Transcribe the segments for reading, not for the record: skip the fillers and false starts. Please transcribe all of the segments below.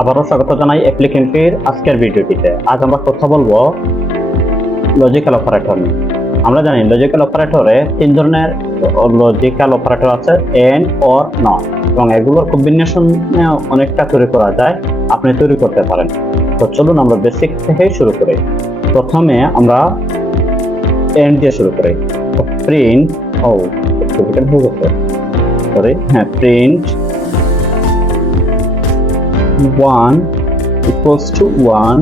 আবারও স্বাগত জানাই অ্যাপ্লিকেন্টের আজকের ভিডিওটিতে। আজ আমরা কথা বলবো লজিক্যাল অপারেটর নিয়ে। আমরা জানি লজিক্যাল অপারেটরে তিন ধরনের লজিক্যাল অপারেটর আছে, এন্ড, অর, নট, এবং এগুলোর কম্বিনেশনে অনেকটা তৈরি করা যায়, আপনি তৈরি করতে পারেন। তো চলুন আমরা বেসিক থেকে শুরু করি। প্রথমে আমরা এন্ড দিয়ে শুরু করি। Print print 1 equals to 1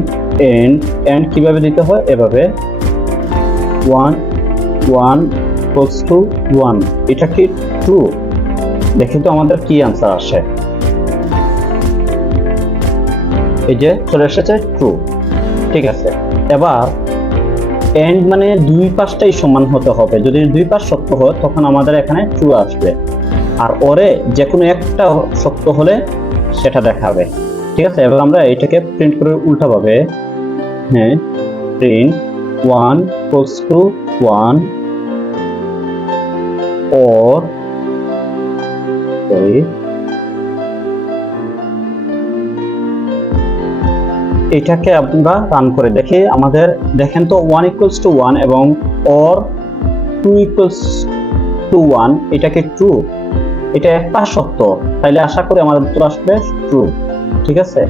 and কিভাবে দিতে হয়, এভাবে 1 equals to 1। এটা কি ট্রু? দেখি তো আমাদের কি आंसर আসে। এই যে চলে এসেছে ট্রু। ঠিক আছে, এবার এন্ড মানে দুই পাশটাই সমান হতে হবে। যদি দুই পাশ সত্য হয় তখন আমাদের এখানে ট্রু আসবে, আর ওরে যে কোনো একটা সত্য হলে সেটা দেখাবে। ঠিক আছে, এবার আমরা এটাকে প্রিন্ট করে উল্টাভাবে, প্রিন্ট 1 equals to 1 or এটাকে আমরা রান করে দেখি। আমাদের দেখেন তো 1 equals to 1 এবং or 2 equals to 1, এটা কি ট্রু? এটা একটা সত্য, তাইলে আশা করি আমাদের উত্তর আসবে ট্রু। ঠিক আছে,